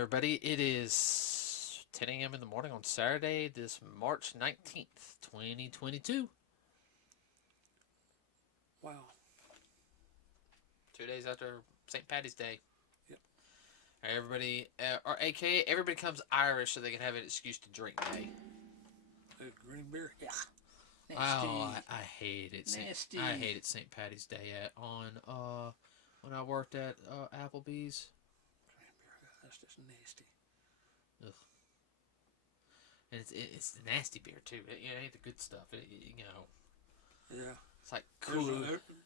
everybody. It is 10 a.m. in the morning on Saturday, this March 19th, 2022. Wow. 2 days after St. Patty's Day. Yep. All right, everybody, or AKA, everybody becomes Irish so they can have an excuse to drink day. Green beer? Yeah. Nasty. Oh, I hate it. Nasty. I hated St. Patty's Day when I worked at Applebee's. Green beer, that's just nasty. Ugh. And it's the nasty beer too. It ain't the good stuff. Yeah. It's like cool.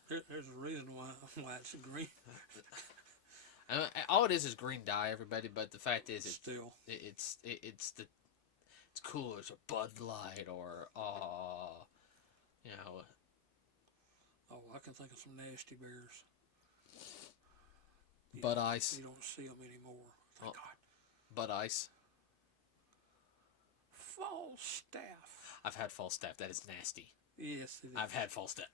There's a reason why it's green. All it is green dye, everybody. But the fact is, it's cooler. It's a Bud Light or Oh, I can think of some nasty beers. Bud Ice. You don't see them anymore. Thank God. Bud Ice. Falstaff. I've had Falstaff. That is nasty. Yes, it is. I've had Falstaff.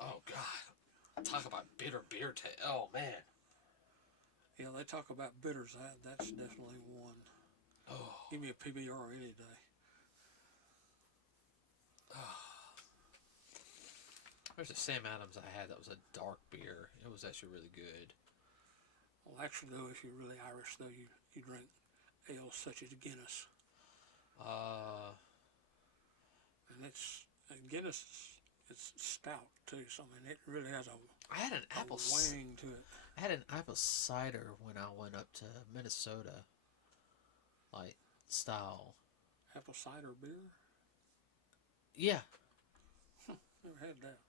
Oh God. Talk about bitter beer taste. Oh man. Yeah, they talk about bitters. That's definitely one. Oh. Give me a PBR any day. There's a Sam Adams I had that was a dark beer. It was actually really good. Well, actually, though, if you're really Irish, though, you drink ales such as Guinness. And it's Guinness. It's stout too. So I mean, it really has a wang to it. I had an apple cider when I went up to Minnesota. Like style. Apple cider beer. Yeah. Never had that.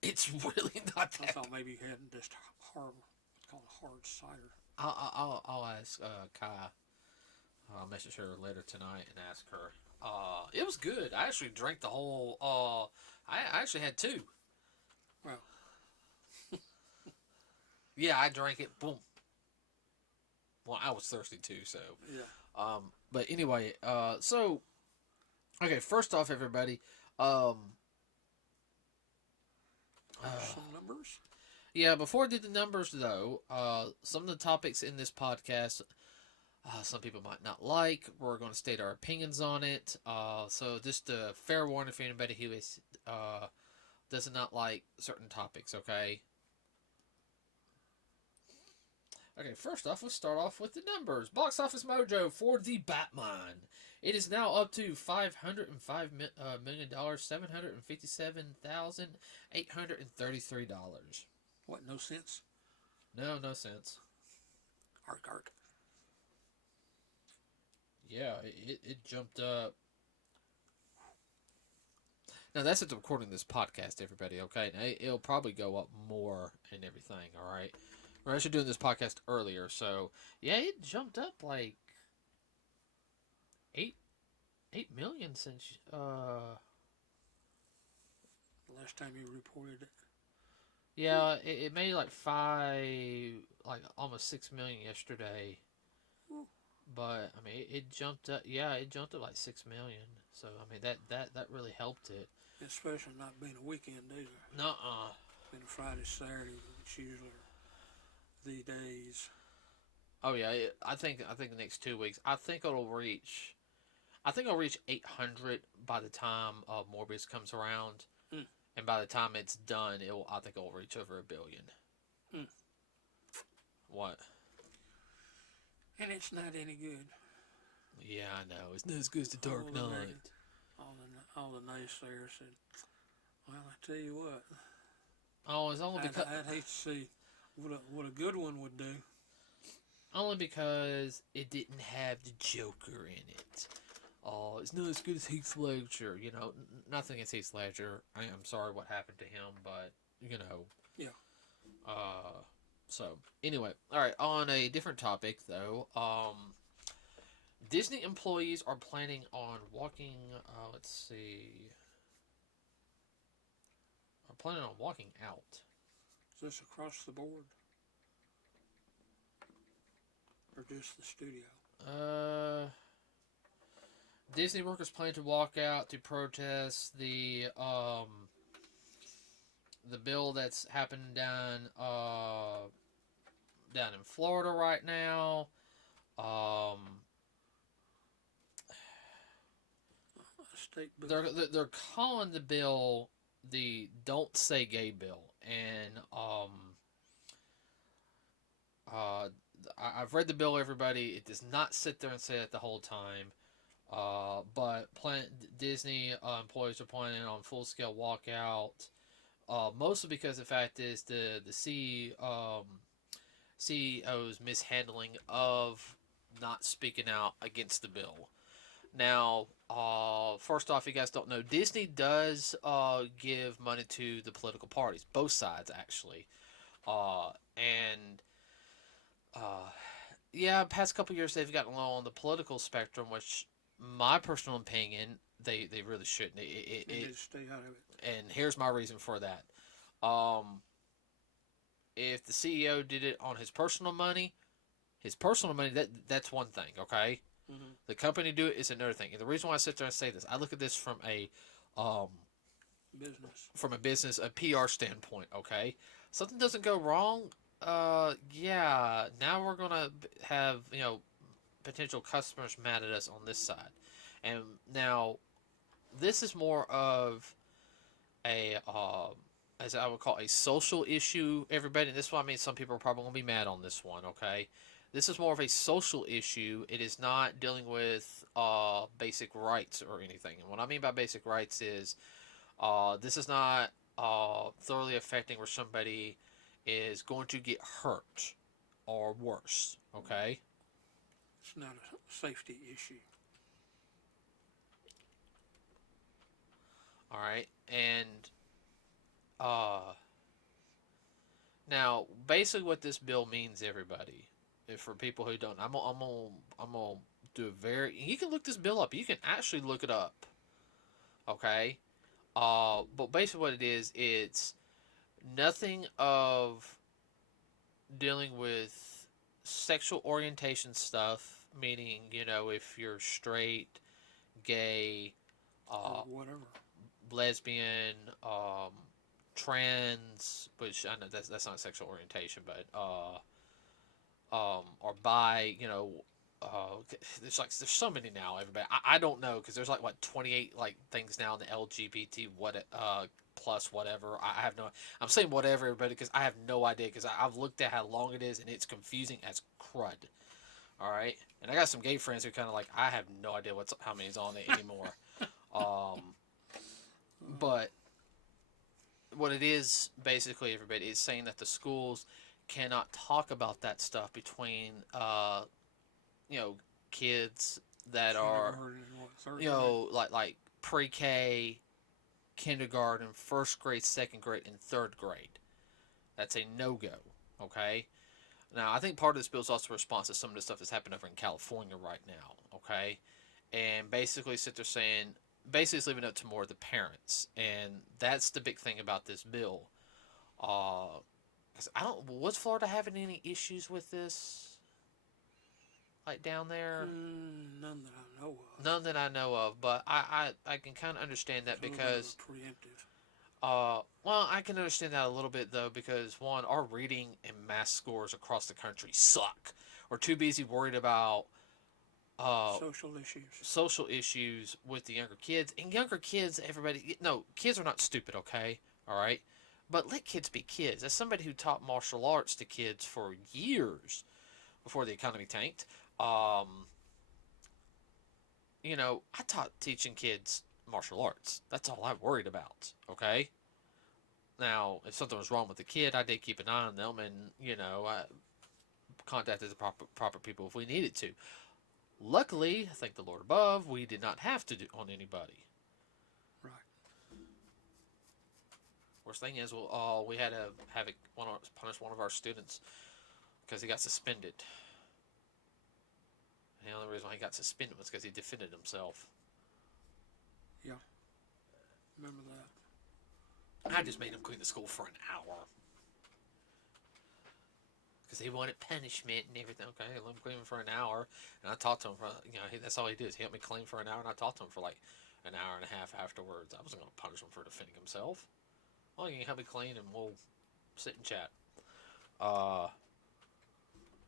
It's really not that. I thought maybe you had just hard. It's called hard cider. I'll ask Kai. I'll message her later tonight and ask her. It was good. I actually drank the whole. I actually had two. Well. Yeah, I drank it. Boom. Well, I was thirsty too, so. Yeah. But anyway, so. Okay, first off, everybody. Some numbers. Yeah, before I did the numbers, though, some of the topics in this podcast. Some people might not like. We're going to state our opinions on it. So just a fair warning for anybody who is does not like certain topics. Okay. Okay. First off, let's start off with the numbers. Box Office Mojo for the Batman. It is now up to $505 million, $757,833. What? No sense. No sense. Ark. Yeah, it jumped up. Now, that's at the recording of this podcast, everybody, okay? Now, it'll probably go up more and everything, all right? We're actually doing this podcast earlier, so, yeah, it jumped up like 8 million since, last time you reported it. Yeah, it made like almost 6 million yesterday. But I mean, it jumped up. Yeah, it jumped up like 6 million. So I mean, that really helped it. Especially not being a weekend either. Nuh-uh. Being a Friday, Saturday, which usually the days. Oh yeah, I think the next 2 weeks. I think it'll reach 800 by the time Morbius comes around, and by the time it's done, I think it'll reach over 1 billion. What? And it's not any good. Yeah, I know. It's not as good as The Dark Knight. All the naysayers said, well, I tell you what. Oh, it's only because... I'd hate to see what a good one would do. Only because it didn't have the Joker in it. Oh, it's not as good as Heath Ledger. You know, nothing against Heath Ledger. I'm sorry what happened to him, but, you know. Yeah. So, anyway, all right, on a different topic, though, Disney employees are planning on walking, are planning on walking out. Is this across the board? Or just the studio? Disney workers plan to walk out to protest the bill that's happened down down in Florida right now. Um, State bill. they're calling the bill the "Don't Say Gay" bill, and uh, I've read the bill. Everybody, it does not sit there and say it the whole time. But Disney employees are planning on full scale walkout. Mostly because the fact is CEO's mishandling of not speaking out against the bill. Now, first off, you guys don't know, Disney does give money to the political parties, both sides actually, and uh, yeah, past couple years they've gotten low on the political spectrum, which my personal opinion they really shouldn't. They need to stay out of it. And here's my reason for that. Um, if the CEO did it on his personal money that's one thing, okay? Mm-hmm. The company do it is another thing. And the reason why I sit there and say this, I look at this um, a PR standpoint, okay? Something doesn't go wrong, yeah, now we're gonna have, potential customers mad at us on this side. And now, this is more of a, as I would call a social issue, everybody. And this is why I mean some people are probably going to be mad on this one, okay? This is more of a social issue. It is not dealing with basic rights or anything. And what I mean by basic rights is this is not thoroughly affecting where somebody is going to get hurt or worse, okay? It's not a safety issue. All right, and now basically what this bill means, everybody, if for people who don't, I'm gonna do a very. You can look this bill up. You can actually look it up. Okay, but basically what it is, it's nothing of dealing with sexual orientation stuff. Meaning, if you're straight, gay, Or whatever. lesbian, trans, which I know that's not sexual orientation, but or bi, there's so many now. Everybody, I don't know because there's like what 28 like things now in the LGBT plus whatever. I have no. I'm saying whatever, everybody, because I have no idea because I've looked at how long it is and it's confusing as crud. All right, and I got some gay friends who kind of like I have no idea how many's on it anymore. But what it is basically, everybody, is saying that the schools cannot talk about that stuff between kids that are like pre-K, kindergarten, first grade, second grade, and third grade. That's a no-go. Okay. Now, I think part of this bill is also a response to some of the stuff that's happened over in California right now. Okay, and basically sit there saying. Basically, it's leaving it up to more of the parents, and that's the big thing about this bill. Cause was Florida having any issues with this, like down there? None that I know of. None that I know of, but I can kind of understand that because preemptive. Well, I can understand that a little bit though because one, our reading and math scores across the country suck. We're too busy worried about. Social issues with the younger kids. And younger kids, everybody, no, kids are not stupid, okay? All right? But let kids be kids. As somebody who taught martial arts to kids for years before the economy tanked, I taught teaching kids martial arts. That's all I worried about, okay? Now, if something was wrong with the kid, I did keep an eye on them and, I contacted the proper people if we needed to. Luckily, thank the Lord above, we did not have to do on anybody. Right. Worst thing is, we had to punish one of our students because he got suspended. And the only reason why he got suspended was because he defended himself. Yeah. Remember that. I just made him clean the school for an hour. Because he wanted punishment and everything. Okay, I let him clean for an hour. And I talked to him for, that's all he did. He helped me clean for an hour, and I talked to him for like an hour and a half afterwards. I wasn't going to punish him for defending himself. Well, you can help me clean, and we'll sit and chat.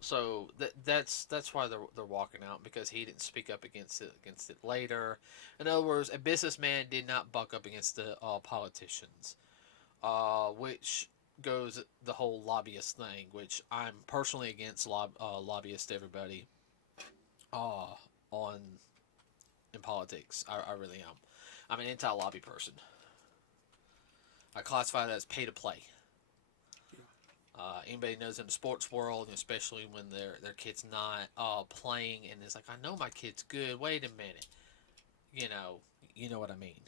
So that's why they're walking out, because he didn't speak up against it later. In other words, a businessman did not buck up against the politicians, which goes the whole lobbyist thing, which I'm personally against lobbyists. Everybody, uh, on in politics, I really am. I'm an anti-lobby person. I classify that as pay to play. Yeah. Anybody knows in the sports world, especially when their kid's not playing, and it's like, I know my kid's good. Wait a minute, you know, you know what I mean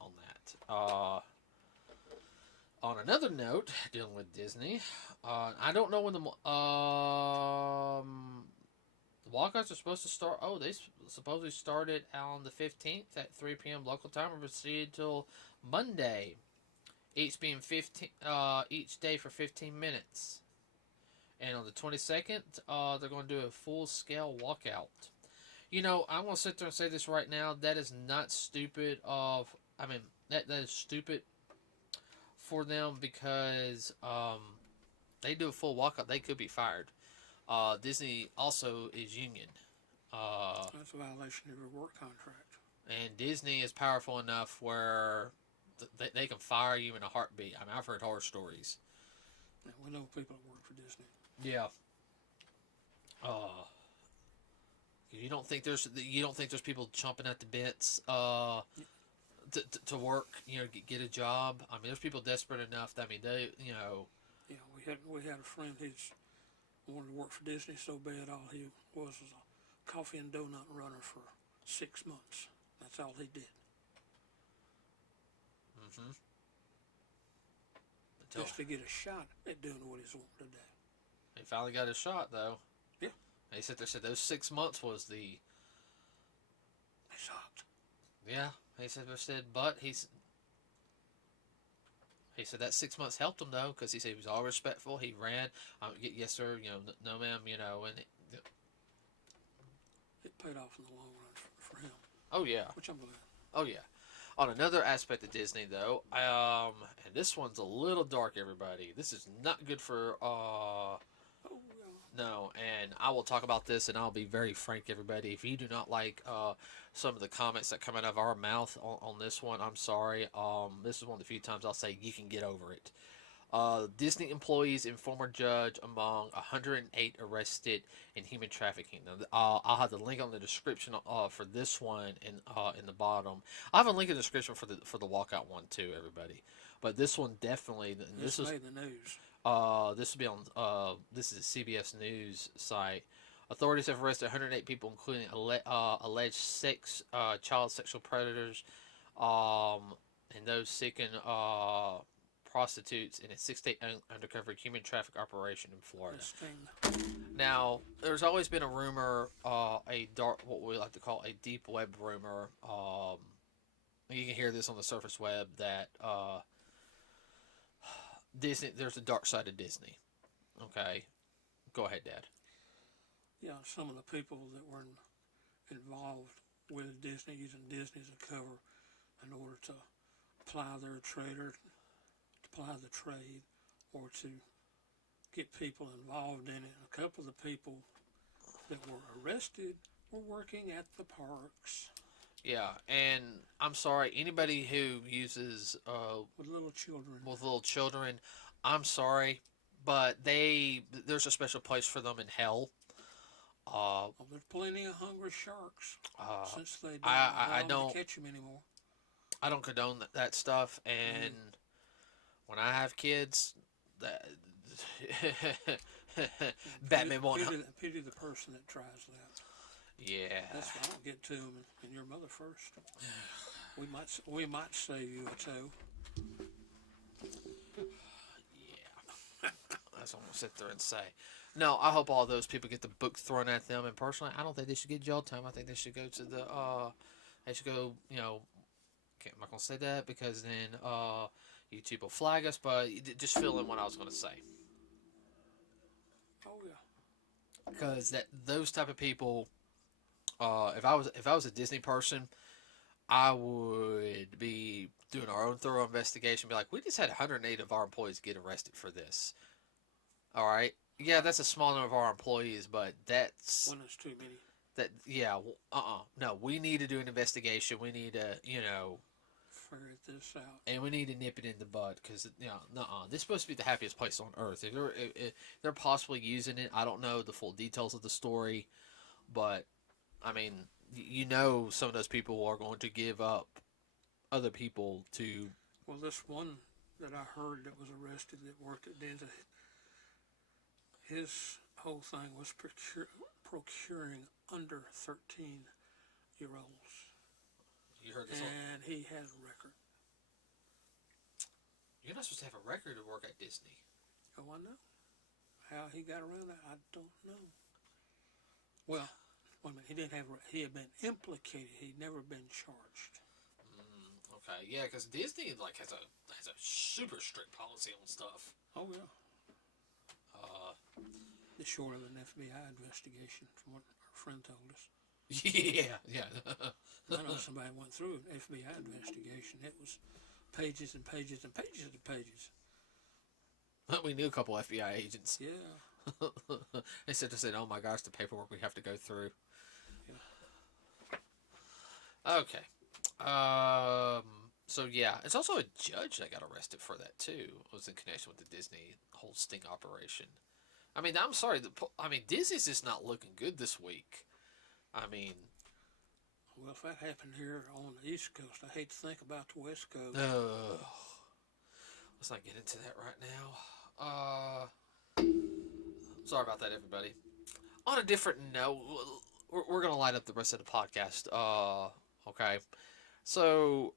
on that. On another note, dealing with Disney, I don't know when the walkouts are supposed to start. Oh, they supposedly started on the 15th at 3 p.m. local time and proceed till Monday, each day for 15 minutes. And on the 22nd, they're going to do a full scale walkout. I'm going to sit there and say this right now. That is not stupid. That is stupid for them, because they do a full walkout, they could be fired. Disney also is union. That's a violation of your work contract. And Disney is powerful enough where they can fire you in a heartbeat. I've heard horror stories. Yeah, we know people that work for Disney. Yeah. You don't think there's people chomping at the bits to work, get a job. I mean, there's people desperate enough that, they. Yeah, we had a friend who's wanted to work for Disney so bad. All he was a coffee and donut runner for 6 months. That's all he did. Mm-hmm. Just to get a shot at doing what he's wanting to do. He finally got his shot, though. Yeah. He said those 6 months was the. He sucked. Yeah, but he said that 6 months helped him, though, because he said he was all respectful. He ran. Yes, sir. No, ma'am. And it paid off in the long run for him. Oh yeah. Which I'm glad. Oh yeah. On another aspect of Disney, though, and this one's a little dark, everybody. This is not good for. Oh yeah. No, and I will talk about this, and I'll be very frank, everybody. If you do not like some of the comments that come out of our mouth on this one, I'm sorry. This is one of the few times I'll say you can get over it. Disney employees and former judge among 108 arrested in human trafficking. Now, I'll have the link on the description for this one in the bottom. I have a link in the description for the walkout one too, everybody. But this one definitely. This made the news. This will be on. This is a CBS News site. Authorities have arrested 108 people, including alleged child sexual predators, and those seeking prostitutes in a 6-day undercover human traffic operation in Florida. Now, there's always been a rumor, a dark, what we like to call a deep web rumor. You can hear this on the surface web that Disney. There's a dark side of Disney. Okay, go ahead, Dad. Yeah, some of the people that were involved with Disney, using Disney as a cover in order to ply their the trade, or to get people involved in it. A couple of the people that were arrested were working at the parks. Yeah, and I'm sorry, anybody who uses with little children, I'm sorry, but there's a special place for them in hell. There's plenty of hungry sharks. Since they don't catch them anymore. I don't condone that stuff, and when I have kids, Batman won't. Pity the person that tries that. Yeah. That's why I don't get to them and your mother first. We might save you a toe. Yeah. That's what I'm gonna sit there and say. No, I hope all those people get the book thrown at them. And personally, I don't think they should get jail time. I think they should go to the. They should go. I'm not gonna say that because then YouTube will flag us. But just fill in what I was gonna say. Oh yeah. Because those type of people. If I was a Disney person, I would be doing our own thorough investigation. Be like, we just had 108 of our employees get arrested for this. All right. Yeah, that's a small number of our employees, but that's When it's too many. that. Yeah, no, we need to do an investigation. We need to, Ferret this out. and we need to nip it in the bud because this is supposed to be the happiest place on earth. If they're possibly using it, I don't know the full details of the story, but I mean, some of those people are going to give up other people to. Well, this one that I heard that was arrested that worked at Disney, his whole thing was procuring under 13-year-olds. You heard this? And he has a record. You're not supposed to have a record to work at Disney. Oh, I know. How he got around that, I don't know. Well, wait a minute. He didn't have. He had been implicated. He'd never been charged. Okay, yeah, because Disney has a super strict policy on stuff. Oh yeah. It's short of an FBI investigation, from what our friend told us. Yeah. I know somebody went through an FBI investigation. It was pages and pages and pages and pages. We knew a couple FBI agents. Yeah. They said, "Oh my gosh, the paperwork we have to go through." Yeah. Okay. So yeah, it's also a judge that got arrested for that too. It was in connection with the Disney whole sting operation. I mean, I'm sorry. Disney's just not looking good this week. I mean, well, if that happened here on the East Coast, I hate to think about the West Coast. Let's not get into that right now. Sorry about that, everybody. On a different note, we're gonna light up the rest of the podcast. Okay. So,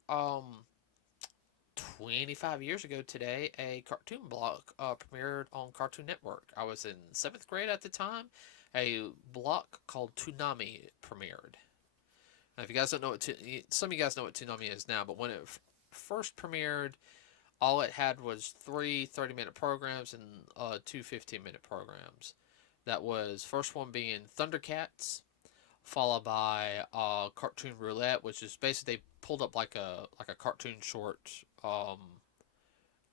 25 years ago today, a cartoon block premiered on Cartoon Network. I was in 7th grade at the time. A block called Toonami premiered. Now, if you guys don't know some of you guys know what Toonami is now, but when it first premiered, all it had was 3 30-minute programs and 2 15-minute programs. That was first one being Thundercats, followed by Cartoon Roulette, which is basically they pulled up like a cartoon short,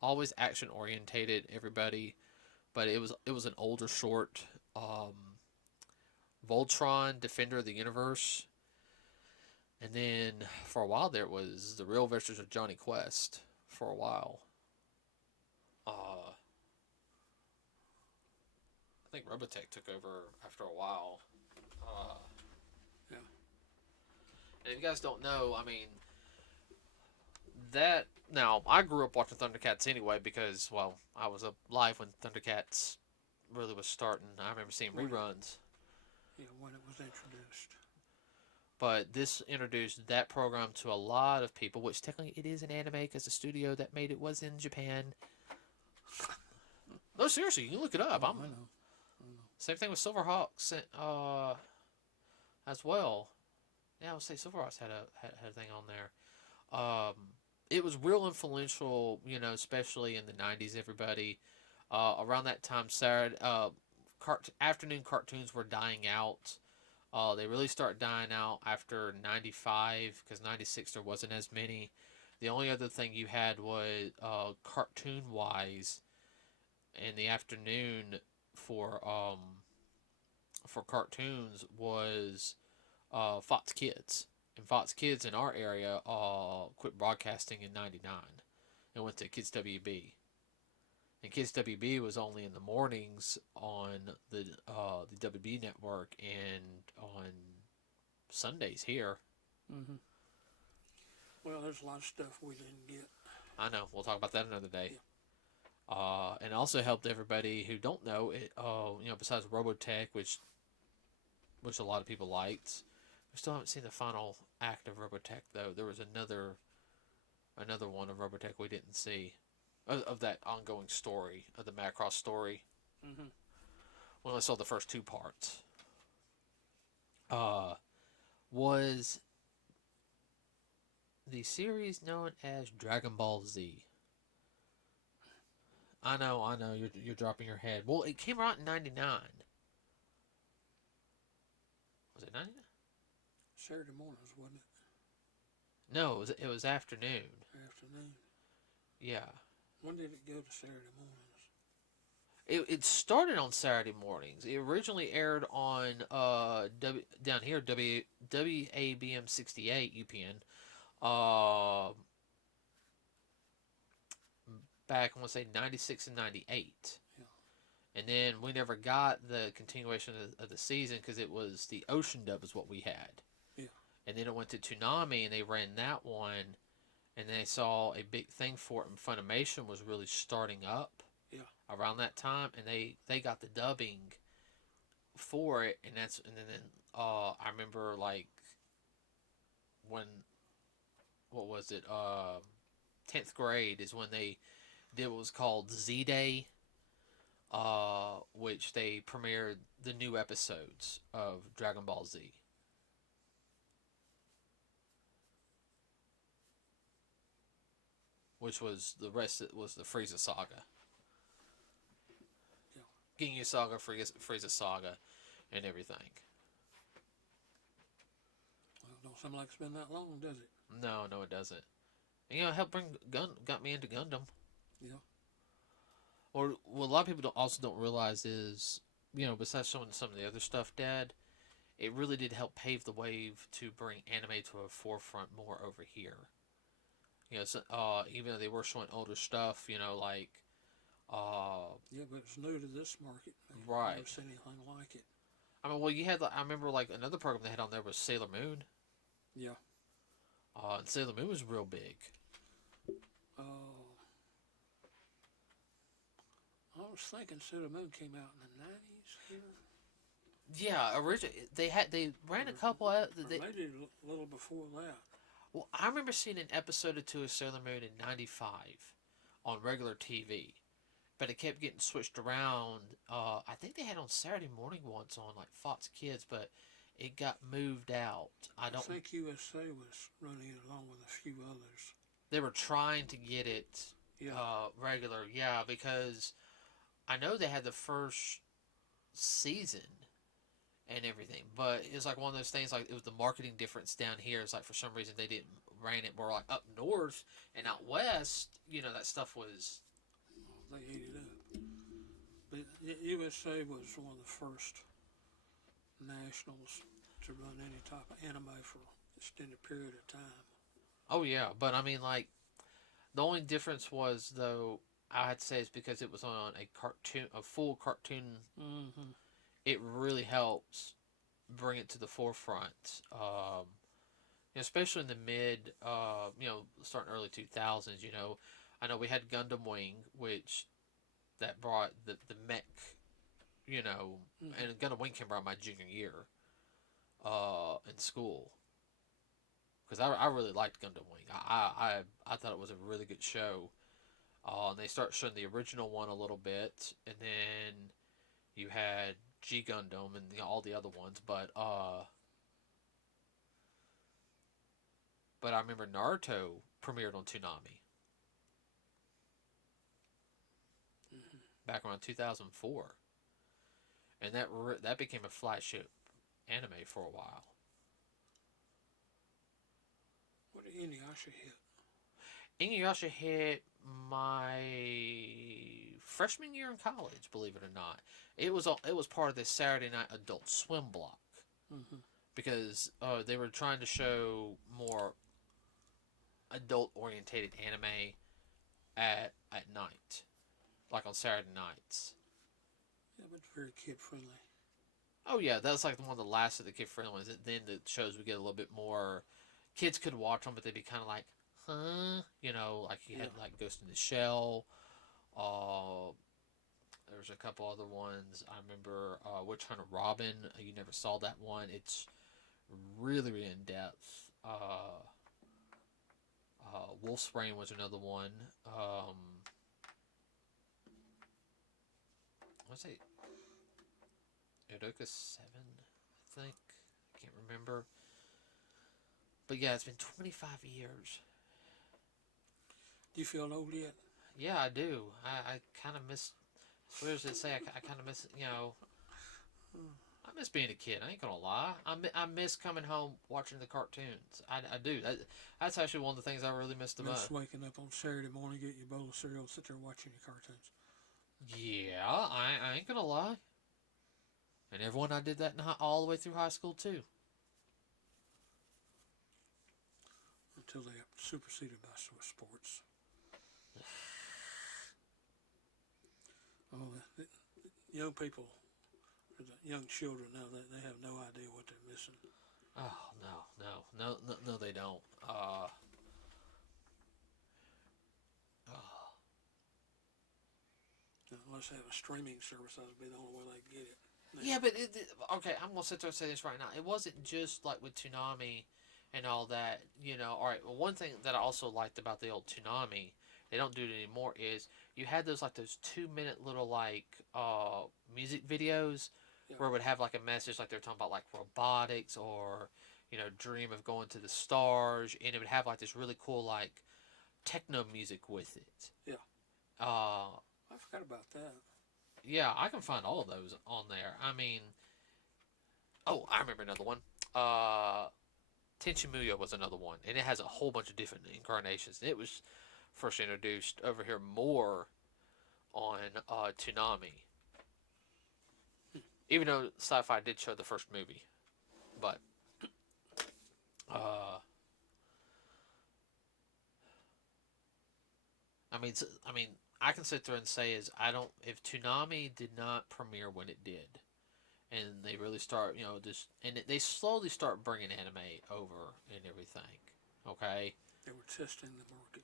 always action orientated, everybody, but it was an older short. Voltron, Defender of the Universe, and then for a while there was The Real Adventures of Johnny Quest. For a while, I think Robotech took over after a while. Yeah. And if you guys don't know, I mean, now, I grew up watching Thundercats anyway because, well, I was alive when Thundercats really was starting. I remember seeing reruns. Yeah, when it was introduced. But this introduced that program to a lot of people, which technically it is an anime because the studio that made it was in Japan. No, seriously, you can look it up. I know. Same thing with Silverhawks as well. Yeah, I would say Silverhawks had a thing on there. It was real influential, especially in the 90s, everybody. Around that time, Saturday, afternoon cartoons were dying out. They really start dying out after 95, because 96 there wasn't as many. The only other thing you had was, cartoon-wise, in the afternoon for cartoons was Fox Kids. And Fox Kids in our area quit broadcasting in 99 and went to Kids WB. And Kids WB was only in the mornings on the WB network and on Sundays here. Mm-hmm. Well, there's a lot of stuff we didn't get. I know. We'll talk about that another day. Yeah. And also helped everybody who don't know it. Besides Robotech, which a lot of people liked, we still haven't seen the final act of Robotech though. There was another one of Robotech we didn't see. Of that ongoing story, of the Macross story. Mm-hmm. We only saw the first 2 parts. Was the series known as Dragon Ball Z? I know, you're dropping your head. Well, it came out in 99. Was it 99? Saturday mornings, wasn't it? No, it was afternoon. Afternoon. Yeah. When did it go to Saturday mornings? It started on Saturday mornings. It originally aired on down here WABM 68 UPN. Uh, Back I want to say 96 and 98. Yeah. And then we never got the continuation of the season because it was the Ocean dub is what we had. Yeah. And then it went to Toonami and they ran that one, and they saw a big thing for it. And Funimation was really starting up. Yeah. Around that time, and they got the dubbing for it, and then I remember like when what was it 10th grade is when they did what was called Z Day, which they premiered the new episodes of Dragon Ball Z. Which was the rest was the Frieza saga. Ginyu Saga, Frieza Saga, and everything. Well, don't seem like it's been that long, does it? No, it doesn't. And, helped got me into Gundam. Yeah. Or what a lot of people don't realize is, besides showing some of the other stuff, Dad, it really did help pave the wave to bring anime to a forefront more over here. So, even though they were showing older stuff, like. Yeah, but it's new to this market. Right. I've never seen anything like it. I mean, well, you had. I remember another program they had on there was Sailor Moon. Yeah. And Sailor Moon was real big. I was thinking Sailor Moon came out in the 90s here. Yeah, originally they ran a couple. Maybe a little before that. Well, I remember seeing an episode or two of Sailor Moon in '95 on regular TV. But it kept getting switched around. I think they had on Saturday morning once on like Fox Kids, but it got moved out. I think USA was running it along with a few others. They were trying to get it regular, because I know they had the first season and everything, but it was like one of those things. Like it was the marketing difference down here. It's like for some reason they didn't ran it more like up north and out west. That stuff was. They ate it up. But USA was one of the first nationals to run any type of anime for an extended period of time. Oh yeah, but I mean, like, the only difference was though I'd say is because it was on a full cartoon. Mm-hmm. It really helps bring it to the forefront. Especially in the mid, starting early 2000s. I know we had Gundam Wing, which that brought the mech, and Gundam Wing came around my junior year in school. Because I really liked Gundam Wing. I thought it was a really good show. And they start showing the original one a little bit, and then you had G Gundam and all the other ones, but I remember Naruto premiered on Toonami. Back around 2004, and that became a flagship anime for a while. What did Inuyasha hit? Inuyasha hit my freshman year in college, believe it or not. It was part of the Saturday night Adult Swim block, because they were trying to show more adult orientated anime at night. Like on Saturday nights. Yeah, but very kid friendly. Oh yeah, that was like one of the last of the kid friendly ones. Then the shows would get a little bit more. Kids could watch them, but they'd be kind of like, huh? Like you had like Ghost in the Shell. There's a couple other ones. I remember Witch Hunter Robin. You never saw that one. It's really, really in depth. Wolf's Rain was another one. What's it? Edoka 7, I think. I can't remember. But yeah, it's been 25 years. Do you feel old yet? Yeah, I do. I kind of miss. What does it say? I kind of miss. I miss being a kid. I ain't gonna lie. I miss coming home watching the cartoons. I do. That's actually one of the things I really miss the most. Waking up on Saturday morning, get your bowl of cereal, sit there watching your cartoons. Yeah, I ain't gonna lie. And everyone I did that all the way through high school too. until they got superseded by sports. Oh, young people, young children now, they have no idea what they're missing. Oh no, they don't. Uh, Unless they have a streaming service, that would be the only way they get it. yeah, but okay, I'm gonna sit there and say this right now. It wasn't just like with Toonami and all that. All right. Well, one thing that I also liked about the old Toonami, they don't do it anymore, is you had those 2 minute little music videos Yeah. where it would have like a message, like they're talking about like robotics or dream of going to the stars, and it would have like this really cool like techno music with it. Yeah. Uh, I forgot about that. yeah, I can find all of those on there. I mean, oh, I remember another one. Uh, Tenchimuyo was another one, and it has a whole bunch of different incarnations. It was first introduced over here more on Toonami, even though Sci-Fi did show the first movie, but uh, I mean, I can sit there and say is I don't if Toonami did not premiere when it did, and they really start just and they slowly start bringing anime over and everything. Okay. They were testing the market.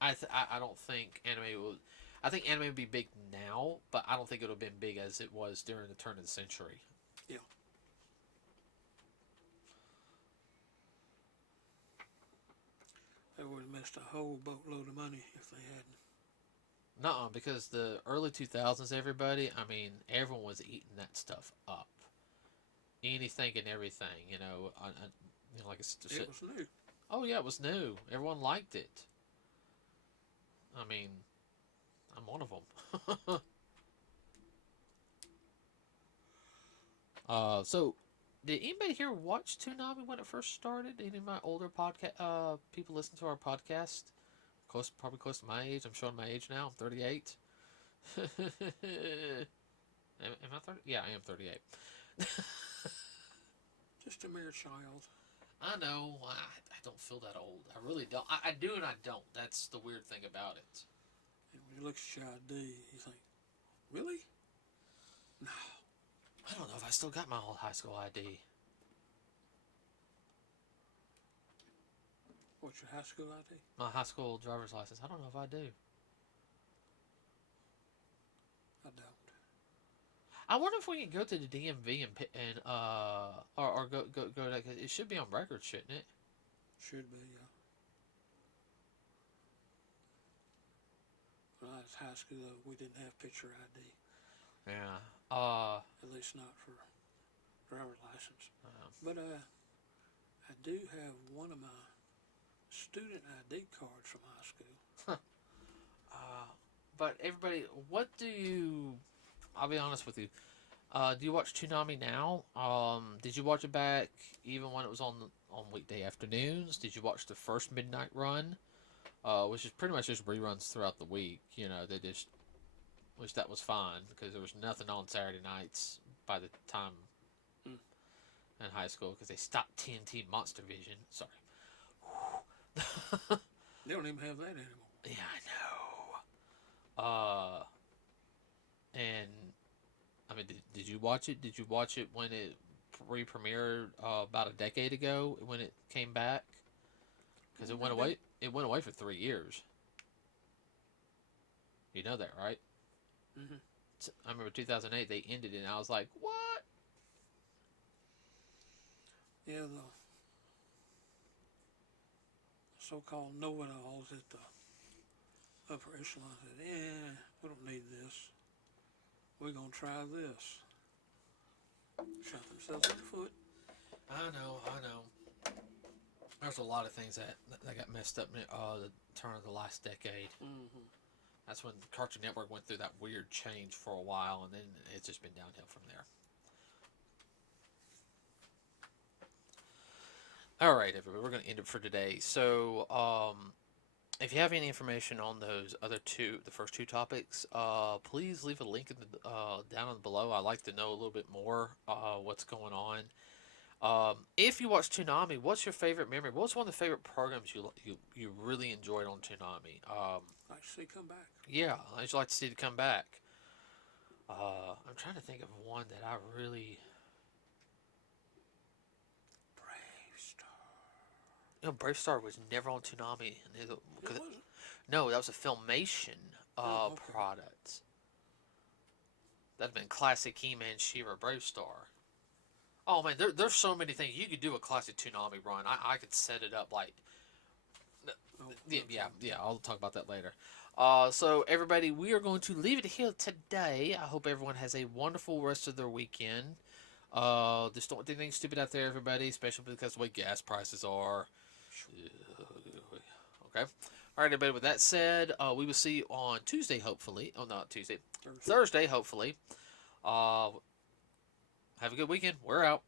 I don't think anime will. I think anime would be big now, but I don't think it would have been big as it was during the turn of the century. Yeah. They would have missed a whole boatload of money if they hadn't. Nuh-uh, because the early 2000s, everybody, I mean, everyone was eating that stuff up. Anything and everything, like it's just, It was new. oh yeah, it was new. Everyone liked it. I mean, I'm one of them. So did anybody here watch Toonami when it first started? Any of my older podcast people listen to our podcast? Probably close to my age. I'm showing my age now. I'm 38. am I 30? Yeah, I am 38. Just a mere child. I know. I don't feel that old. I really don't. I do and I don't. That's the weird thing about it. And when you look at your ID, you think, really? No. I don't know if I still got my old high school ID. What's your high school ID? My high school driver's license. I don't know if I do. I don't. I wonder if we can go to the DMV and or go to, it should be on record, shouldn't it? Should be, yeah. When I was high school, though, we didn't have picture ID. Yeah. At least not for driver's license. But I do have one of my student ID cards from high school. But everybody, what do you? I'll be honest with you. Do you watch Toonami now? Did you watch it back even when it was on weekday afternoons? Did you watch the first midnight run, which is pretty much just reruns throughout the week? They just, which that was fine because there was nothing on Saturday nights by the time in high school because they stopped TNT Monster Vision. Sorry. They don't even have that anymore. Yeah, I know. And I mean, did you watch it? Did you watch it when it re-premiered about a decade ago when it came back? Because it went away. It went away for 3 years. You know that, right? Mm-hmm. I remember 2008 they ended it, and I was like, what? Yeah, the so-called know-it-alls at the upper echelon said, we don't need this. We're going to try this. Shot themselves in the foot. I know. There's a lot of things that got messed up in the turn of the last decade. Mm-hmm. That's when Cartoon Network went through that weird change for a while, and then it's just been downhill from there. All right, everybody, we're going to end it for today. So, if you have any information on those other two, the first two topics, please leave a link in the down below. I'd like to know a little bit more what's going on. If you watch Toonami, what's your favorite memory? What's one of the favorite programs you really enjoyed on Toonami? Like to see come back. Yeah, I'd like to see it come back. I'm trying to think of one that I really. Brave Star. Brave Star was never on Toonami. It wasn't. No, that was a Filmation Oh, okay. product. That'd have been classic He-Man, She-Ra, Brave Star. Oh man, there's so many things you could do a classic Toonami run. I could set it up like. Oh, Yeah. I'll talk about that later. So everybody, we are going to leave it here today. I hope everyone has a wonderful rest of their weekend. Just don't do anything stupid out there, everybody, especially because of the way gas prices are. Okay. All right, everybody. With that said, we will see you on Tuesday, hopefully. Oh, not Tuesday. Thursday, hopefully. Have a good weekend. We're out.